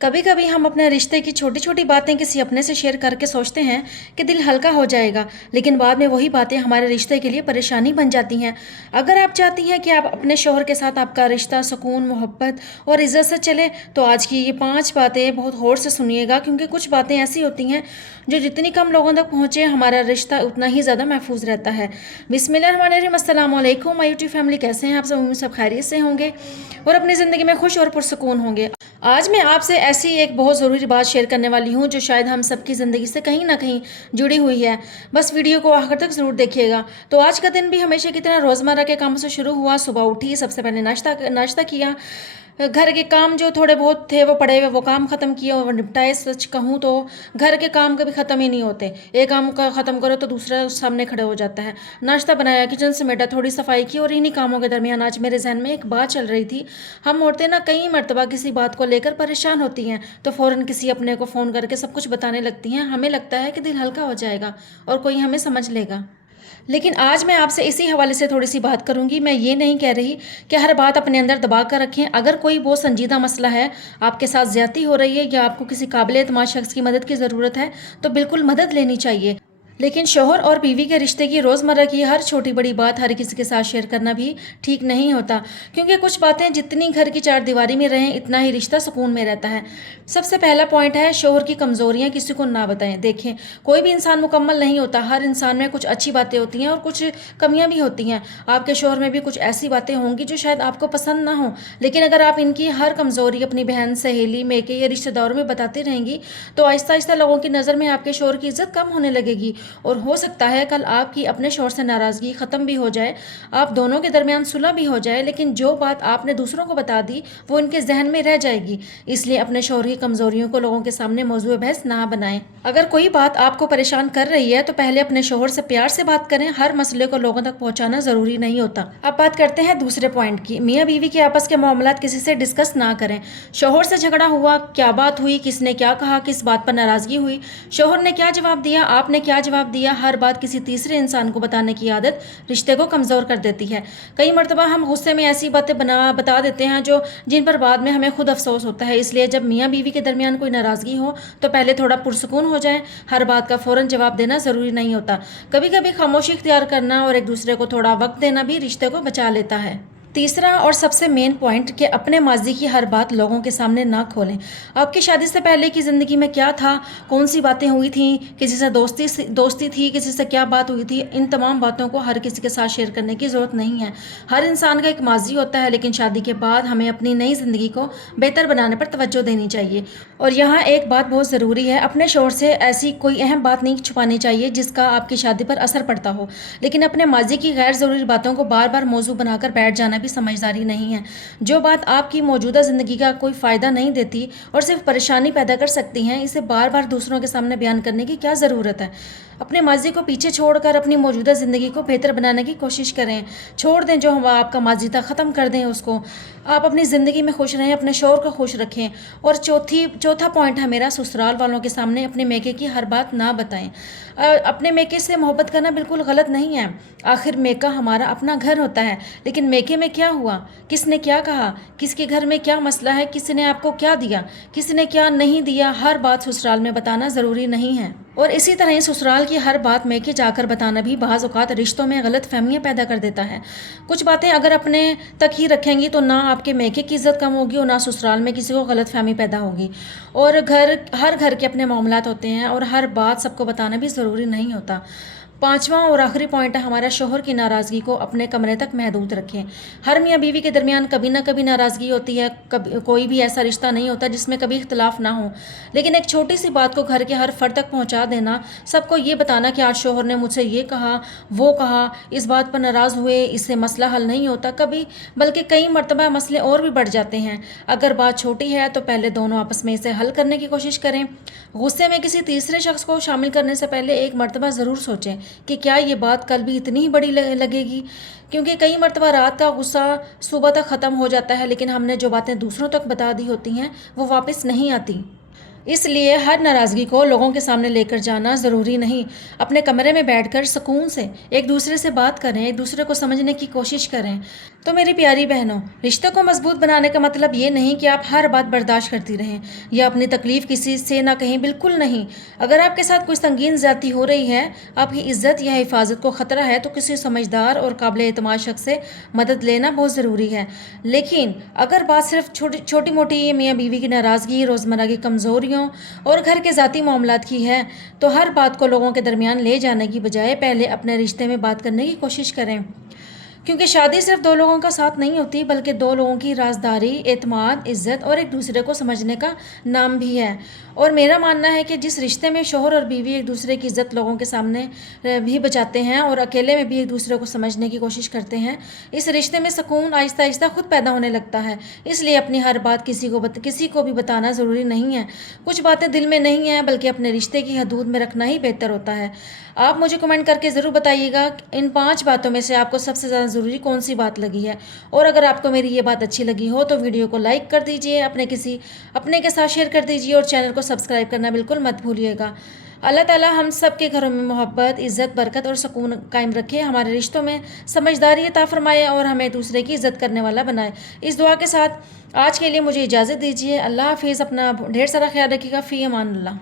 कभी कभी हम अपने रिश्ते की छोटी छोटी बातें किसी अपने से शेयर करके सोचते हैं कि दिल हल्का हो जाएगा, लेकिन बाद में वही बातें हमारे रिश्ते के लिए परेशानी बन जाती हैं। अगर आप चाहती हैं कि आप अपने शौहर के साथ आपका रिश्ता सुकून, मोहब्बत और इज्जत से चले, तो आज की ये 5 बातें बहुत गौर से सुनिएगा, क्योंकि कुछ बातें ऐसी होती हैं जो जितनी कम लोगों तक पहुँचे हमारा रिश्ता उतना ही ज़्यादा महफूज रहता है। बिस्मिल्लाहिर्रहमानिर्रहीम, अस्सलाम वालेकुम माय यूट्यूब फैमिली, कैसे हैं आप सब? उम्मीद सब खैरियत से होंगे और अपनी ज़िंदगी में खुश और पुरसुकून होंगे। आज मैं आपसे ऐसी एक बहुत ज़रूरी बात शेयर करने वाली हूँ जो शायद हम सबकी ज़िंदगी से कहीं ना कहीं जुड़ी हुई है। बस वीडियो को आखिर तक ज़रूर देखिएगा। तो आज का दिन भी हमेशा की तरह रोज़मर्रा के कामों से शुरू हुआ। सुबह उठी, सबसे पहले नाश्ता किया, घर के काम जो थोड़े बहुत थे वो पड़े हुए वो काम ख़त्म किए और निपटाए। सच कहूँ तो घर के काम कभी ख़त्म ही नहीं होते, एक काम का ख़त्म करो तो दूसरा सामने खड़े हो जाता है। नाश्ता बनाया, किचन समेटा, थोड़ी सफाई की और इन्हीं कामों के दरमियान आज मेरे जहन में एक बात चल रही थी। हम औरतें ना कई मरतबा किसी बात को लेकर परेशान होती हैं तो फ़ौरन किसी अपने को फ़ोन करके सब कुछ बताने लगती हैं। हमें लगता है कि दिल हल्का हो जाएगा और कोई हमें समझ लेगा। लेकिन आज मैं आपसे इसी हवाले से थोड़ी सी बात करूंगी। मैं ये नहीं कह रही कि हर बात अपने अंदर दबा कर रखें। अगर कोई बहुत संजीदा मसला है, आपके साथ ज्यादती हो रही है या आपको किसी काबिल एतमाद शख्स की मदद की ज़रूरत है, तो बिल्कुल मदद लेनी चाहिए। लेकिन शौहर और बीवी के रिश्ते की रोज़मर्रा की हर छोटी बड़ी बात हर किसी के साथ शेयर करना भी ठीक नहीं होता, क्योंकि कुछ बातें जितनी घर की चार दीवारी में रहें इतना ही रिश्ता सुकून में रहता है। सबसे पहला पॉइंट है, शौहर की कमज़ोरियाँ किसी को ना बताएं। देखें, कोई भी इंसान मुकम्मल नहीं होता, हर इंसान में कुछ अच्छी बातें होती हैं और कुछ कमियाँ भी होती हैं। आपके शौहर में भी कुछ ऐसी बातें होंगी जो शायद आपको पसंद ना हो, लेकिन अगर आप इनकी हर कमज़ोरी अपनी बहन, सहेली, मेके या रिश्तेदारों में बताती रहेंगी तो आहिस्ता आहिस्ता लोगों की नज़र में आपके शौहर की इज़्ज़त कम होने लगेगी और हो सकता है कल आपकी अपने शौहर से नाराज़गी ख़त्म भी हो जाए, आप दोनों के दरमियान सुलह भी हो जाए, लेकिन जो बात आपने दूसरों को बता दी वो इनके जहन में रह जाएगी। इसलिए अपने शौहर की कमज़ोरियों को लोगों के सामने मौजूद बहस ना बनाएं। अगर कोई बात आपको परेशान कर रही है तो पहले अपने शौहर से प्यार से बात करें। हर मसले को लोगों तक पहुंचाना ज़रूरी नहीं होता। अब बात करते हैं दूसरे पॉइंट की। मियाँ बीवी के आपस के मामलात किसी से डिस्कस ना करें। शौहर से झगड़ा हुआ, क्या बात हुई, किसने क्या कहा, किस बात पर नाराज़गी हुई, शौहर ने क्या जवाब दिया, आपने क्या जवाब दिया, हर बात किसी तीसरे इंसान को बताने की आदत रिश्ते को कमज़ोर कर देती है। कई मरतबा हम गुस्से में ऐसी बातें बता देते हैं जिन पर बाद में हमें खुद अफसोस होता है। इसलिए जब मियाँ बीवी के दरमियान कोई नाराज़गी हो तो पहले थोड़ा पुरसुकून हो जाए। हर बात का फ़ौरन जवाब देना ज़रूरी नहीं होता। कभी कभी खामोशी इख्तियार करना और एक दूसरे को थोड़ा वक्त देना भी रिश्ते को बचा लेता है। तीसरा और सबसे मेन पॉइंट कि अपने माजी की हर बात लोगों के सामने ना खोलें। आपकी शादी से पहले की ज़िंदगी में क्या था, कौन सी बातें हुई थी, किसी से दोस्ती थी, किसी से क्या बात हुई थी, इन तमाम बातों को हर किसी के साथ शेयर करने की ज़रूरत नहीं है। हर इंसान का एक माजी होता है, लेकिन शादी के बाद हमें अपनी नई ज़िंदगी को बेहतर बनाने पर तवज्जो देनी चाहिए। और यहाँ एक बात बहुत ज़रूरी है, अपने शौहर से ऐसी कोई अहम बात नहीं छुपानी चाहिए जिसका आपकी शादी पर असर पड़ता हो, लेकिन अपने माजी की गैर ज़रूरी बातों को बार बार मौजू बनाकर बैठ जाना भी समझदारी नहीं है। जो बात आपकी मौजूदा ज़िंदगी का कोई फ़ायदा नहीं देती और सिर्फ परेशानी पैदा कर सकती हैं, इसे बार बार दूसरों के सामने बयान करने की क्या ज़रूरत है। अपने माजी को पीछे छोड़कर अपनी मौजूदा ज़िंदगी को बेहतर बनाने की कोशिश करें। छोड़ दें जो आपका माजी था, ख़त्म कर दें उसको। आप अपनी ज़िंदगी में खुश रहें, अपने शौहर को खुश रखें। और चौथा पॉइंट है मेरा, ससुराल वालों के सामने अपने मेके की हर बात ना बताएं। अपने मेके से मोहब्बत करना बिल्कुल गलत नहीं है। आखिर मेका हमारा अपना घर होता है, लेकिन मेके में क्या हुआ, किसने क्या कहा, किसके घर में क्या मसला है, किसने आपको क्या दिया, किसने क्या नहीं दिया, हर बात ससुराल में बताना ज़रूरी नहीं है। और इसी तरह ससुराल की हर बात मेके जाकर बताना भी बाज़ औक़ात रिश्तों में गलत फहमियाँ पैदा कर देता है। कुछ बातें अगर अपने तक ही रखेंगी तो ना आपके मेके की इज़्ज़त कम होगी और ना ससुराल में किसी को गलत फहमी पैदा होगी। और हर घर के अपने मामलात होते हैं और हर बात सबको बताना भी ज़रूरी नहीं होता। पांचवा और आखिरी पॉइंट है हमारा, शौहर की नाराज़गी को अपने कमरे तक महदूद रखें। हर मियाँ बीवी के दरमियान कभी ना कभी नाराज़गी होती है। कभी कोई भी ऐसा रिश्ता नहीं होता जिसमें कभी इख्तलाफ ना हो, लेकिन एक छोटी सी बात को घर के हर फर्द तक पहुँचा देना, सबको ये बताना कि आज शौहर ने मुझसे ये कहा, वो कहा, इस बात पर नाराज़ हुए, इससे मसला हल नहीं होता कभी, बल्कि कई मरतबा मसले और भी बढ़ जाते हैं। अगर बात छोटी है तो पहले दोनों आपस में इसे हल करने की कोशिश करें। गुस्से में किसी तीसरे शख्स को शामिल करने से पहले एक मरतबा ज़रूर सोचें कि क्या ये बात कल भी इतनी ही बड़ी लगेगी, क्योंकि कई मरतबा रात का गुस्सा सुबह तक ख़त्म हो जाता है, लेकिन हमने जो बातें दूसरों तक बता दी होती हैं वो वापस नहीं आती। اس لیے ہر ناراضگی کو لوگوں کے سامنے لے کر جانا ضروری نہیں۔ اپنے کمرے میں بیٹھ کر سکون سے ایک دوسرے سے بات کریں، ایک دوسرے کو سمجھنے کی کوشش کریں۔ تو میری پیاری بہنوں، رشتوں کو مضبوط بنانے کا مطلب یہ نہیں کہ آپ ہر بات برداشت کرتی رہیں یا اپنی تکلیف کسی سے نہ کہیں، بالکل نہیں۔ اگر آپ کے ساتھ کوئی سنگین زیادتی ہو رہی ہے، آپ کی عزت یا حفاظت کو خطرہ ہے، تو کسی سمجھدار اور قابل اعتماد شخص سے مدد لینا بہت ضروری ہے۔ لیکن اگر بات صرف چھوٹی موٹی میاں بیوی کی ناراضگی، روزمرہ کی کمزوریوں اور گھر کے ذاتی معاملات کی ہے، تو ہر بات کو لوگوں کے درمیان لے جانے کی بجائے پہلے اپنے رشتے میں بات کرنے کی کوشش کریں، کیونکہ شادی صرف دو لوگوں کا ساتھ نہیں ہوتی، بلکہ دو لوگوں کی رازداری، اعتماد، عزت اور ایک دوسرے کو سمجھنے کا نام بھی ہے۔ اور میرا ماننا ہے کہ جس رشتے میں شوہر اور بیوی ایک دوسرے کی عزت لوگوں کے سامنے بھی بچاتے ہیں اور اکیلے میں بھی ایک دوسرے کو سمجھنے کی کوشش کرتے ہیں، اس رشتے میں سکون آہستہ آہستہ خود پیدا ہونے لگتا ہے۔ اس لیے اپنی ہر بات کسی کو بھی بتانا ضروری نہیں ہے۔ کچھ باتیں دل میں نہیں ہیں، بلکہ اپنے رشتے کی حدود میں رکھنا ہی بہتر ہوتا ہے۔ آپ مجھے کمنٹ کر کے ضرور بتائیے گا ان 5 باتوں میں سے آپ کو سب سے زیادہ ضروری کون سی بات لگی ہے، اور اگر آپ کو میری یہ بات اچھی لگی ہو تو ویڈیو کو لائک کر دیجئے، اپنے کے ساتھ شیئر کر دیجئے اور چینل کو سبسکرائب کرنا بالکل مت بھولیے گا۔ اللہ تعالیٰ ہم سب کے گھروں میں محبت، عزت، برکت اور سکون قائم رکھے، ہمارے رشتوں میں سمجھداری عطا فرمائے اور ہمیں دوسرے کی عزت کرنے والا بنائے۔ اس دعا کے ساتھ آج کے لیے مجھے اجازت دیجیے۔ اللہ حافظ، اپنا ڈھیر سارا خیال رکھیے گا۔ فی امان اللہ۔